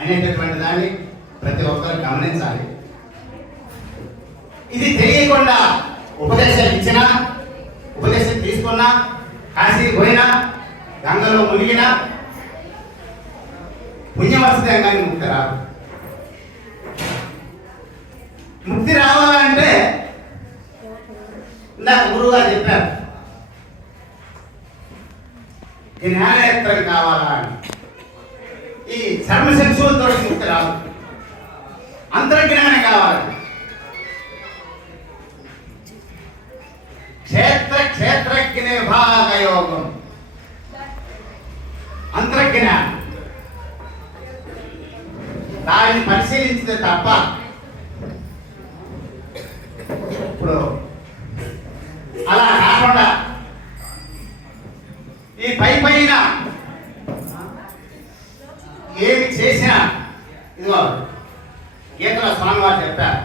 అనేటటువంటి దాన్ని ప్రతి ఒక్కరు గమనించాలి. ఇది తెలియకుండా ఉపదేశాలు ఇచ్చినా, ఉపదేశం తీసుకున్నా, కాశీ పోయినా, గంగలో మునిగినా పుణ్యం వస్తుంది కానీ ముక్తి రాదు. ముక్తి రావాలంటే ఇందాక గురువు గారు చెప్పారు, జ్ఞానేత్రం కావాలా అని. ఈ సర్వశిక్షులతో ముక్తి రాదు, అంతర్జ్ఞానం కావాలి. క్షేత్రజ్ఞ విభాగ యోగం, అంతర్జ్ఞానం. దాన్ని పరిశీలించితే తప్ప ఇప్పుడు అలా కాకుండా ఈ పైన ఏమి చేసినా, ఇదిగో గీతలో స్వామివారు చెప్పారు,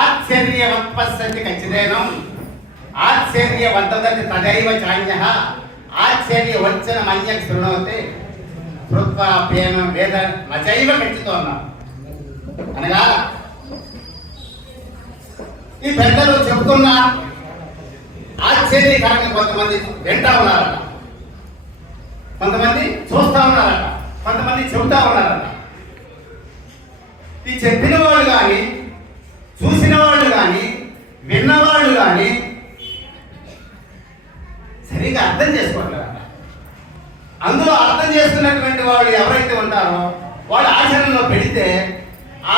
ఆశ్చర్యవత్పశ్యతి ఖచ్చితేనం ఆశ్చర్యవద్దతి తదైవ చాన్యః ఆశ్చర్యవచ్చన మన్యం శృణోతి కృత్వా పేన వేద నచైవ ఖచ్చితో అన్నారు. అనగా ఈ పెద్దలు చెబుతున్నా ఆశ్చర్యకరంగా కొంతమంది వింటా ఉన్నారట, కొంతమంది చూస్తా ఉన్నారట, కొంతమంది చెబుతా ఉన్నారట. ఈ చెప్పిన వాళ్ళు కానీ, చూసిన వాళ్ళు కానీ, విన్నవాళ్ళు కానీ సరిగా అర్థం చేసుకోవట్లేదట. అందులో అర్థం చేసుకున్నటువంటి వాళ్ళు ఎవరైతే ఉంటారో వాళ్ళు ఆచరణలో పెడితే,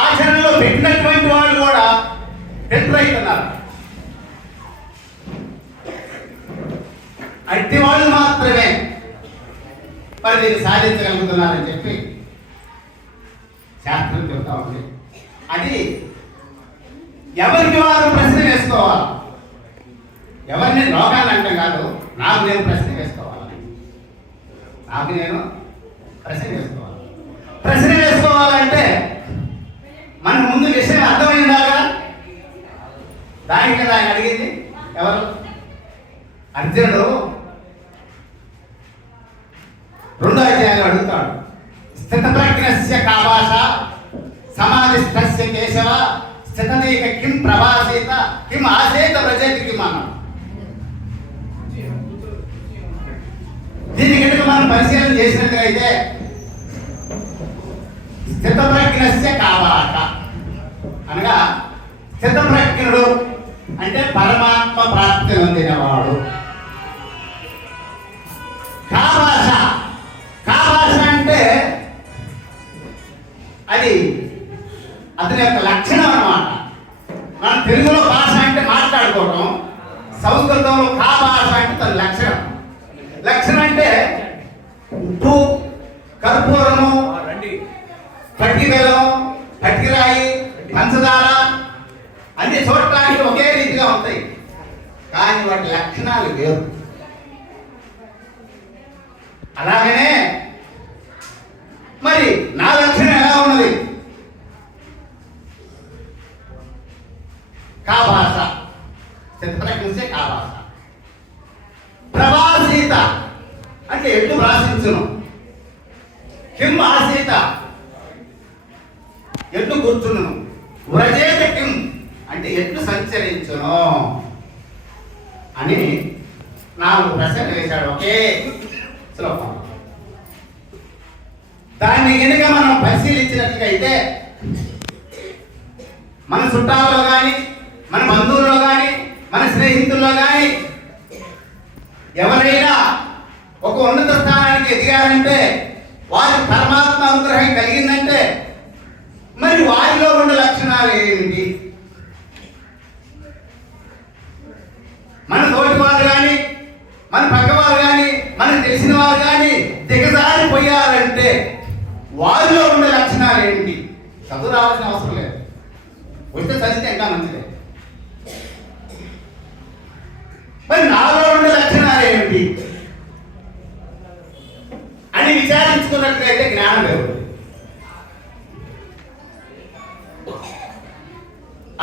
ఆచరణలో పెట్టినటువంటి వాళ్ళు కూడా పెట్టురైతున్నారు. అట్టి వాళ్ళు మాత్రమే మరి దీన్ని సాధించగలుగుతున్నారని చెప్పి శాస్త్రం చెప్తా ఉంది. అది ఎవరికి వారు ప్రశ్న వేసుకోవాలి. ఎవరిని లోకాన్ని అంటాం కాదు, నాకు నేను ప్రశ్న వేసుకోవాలి. నాకు నేను ప్రశ్న వేసుకోవాలి. ప్రశ్న వేసుకోవాలంటే మన ముందు విషయం అర్థమైందాగా. దానికి కదా ఆయన అడిగింది. ఎవరు? అర్జునుడు 2వ అధ్యాయంలో అడుగుతాడు, స్థితప్రజ్ఞస్య కా భాష సమాధిస్థస్య కేశవ స్థితనీక కిం ప్రభాసేత కిం ఆసేత వ్రజేతి కిం అన్నాడు. దీని కనుక మనం పరిశీలన చేసినట్లయితే స్థితప్రజ్ఞస్య కా భాష అనగా స్థితప్రజ్ఞుడు అంటే పరమాత్మ ప్రాప్తి పొందినవాడు. కా భాష అంటే అది అతని యొక్క లక్షణం అన్నమాట. మన తెలుగులో భాష అంటే మాట్లాడుకోవటం, సంస్కృతంలో కా భాష అంటే తన లక్షణం. లక్షణం అంటే ఉప్పు, కర్పూరము, పట్టి బెల్లం, పట్టిరాయి, పంచదార అన్ని చూడటానికి ఒకే రీతిగా ఉంటాయి, కానీ వాటి లక్షణాలు వేరు. అలాగనే మరి నా లక్షణం ఎలా ఉన్నది? కా భాష, చిత్రకృష్ణ కా భాష. ప్రభాసీత అంటే ఎట్లు భాషించును, కిం ఆసీత ఎట్లు కూర్చును, వ్రజేత కిం అంటే ఎట్లు సంచరించును అని 4 ప్రశ్నలు వేశాడు ఒకే శ్లోకం. దాన్ని కనుక మనం పరిశీలించినట్లయితే మన చుట్టాల్లో కానీ, మన బంధువుల్లో కానీ, మన స్నేహితుల్లో కానీ ఎవరైనా ఒక ఉన్నత స్థానానికి ఎదిగారంటే, వారి పరమాత్మ అనుగ్రహం కలిగిందంటే మరి వారిలో ఉన్న లక్షణాలు ఏమిటి? మన తోటి వారు కానీ, మన పక్కవారు కానీ, మనకు తెలిసిన వారు కానీ దిగజారిపోయారంటే వారిలో ఉన్న లక్షణాలు ఏంటి? చదువు రావాల్సిన అవసరం లేదు, వస్తే చదివితే ఇంకా మంచిదే. మరి నాలో ఉన్న లక్షణాలు ఏమిటి అని విచారించుకున్నట్లయితే జ్ఞానం లేదు.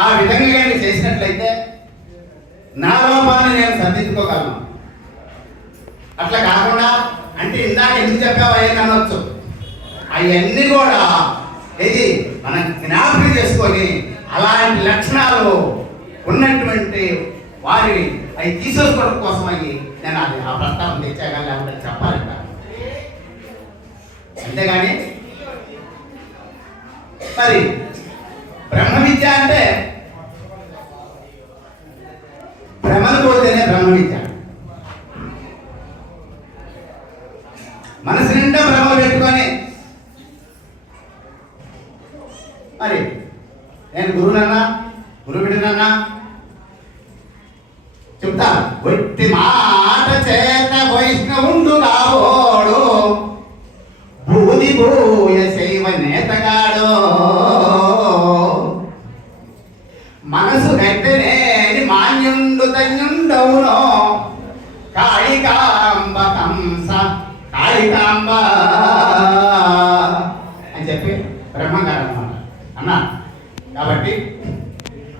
ఆ విధంగా కానీ చేసినట్లయితే నా లోపాన్ని నేను సర్దిద్దుకోగలను. అట్లా కాకుండా అంటే అంటే ఇందాక ఎందుకు చెప్పావు అయ్యని అనొచ్చు. అవన్నీ కూడా ఇది మనం జ్ఞాపకం చేసుకొని అలాంటి లక్షణాలు ఉన్నటువంటి వారిని అవి తీసేసుకోవడం కోసం అయ్యి నేను అది ఆ ప్రస్తావన తెచ్చాగాని లేకపోతే చెప్పాలి. అంతేగాని మరి బ్రహ్మ విద్య అంటే భ్రమలు కోరితేనే బ్రహ్మ విద్య. మనసు నిండా భ్రమలు పెట్టుకొని మరి నేను గురునన్నా గురు బిడ్డనన్నా చెప్తా. ఒట్టి మాట చేత వైష్ణవుండు కాబోడు బూది బూయ శైవ నేతగాడు మనసు గట్టెనేని మాన్యుండు తన్యుండవునో కాళికాంబ కంస కాళికాంబ అని చెప్పి బ్రహ్మంగారు అన్నమాట అన్నా. కాబట్టి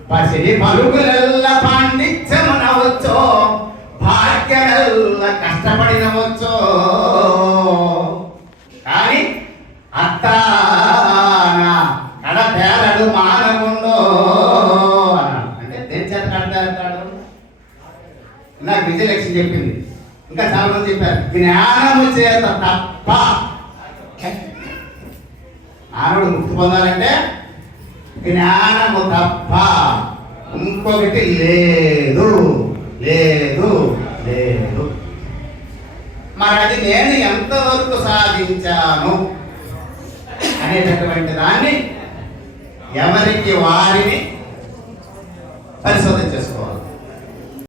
పసిడి పలుకులెల్ల పాండిత్యమునవచ్చో భాగ్యమెల్ల కష్టపడినవచ్చో కానీ అత్తాన కడతేరడు మానవుండో అన్నాడు. అంటే దేని చేత కడతాడు? నాకు విజయలక్ష్మి చెప్పింది, ఇంకా చాలా మంది చెప్పారు, జ్ఞానము చేత తప్ప. మానవుడు ముక్తి పొందాలంటే జ్ఞానము తప్ప ఇంకొకటి లేదు లేదు లేదు. మరి అది నేను ఎంతవరకు సాధించాను అనేటటువంటి దాన్ని ఎవరికి వారిని పరిశోధించాలి.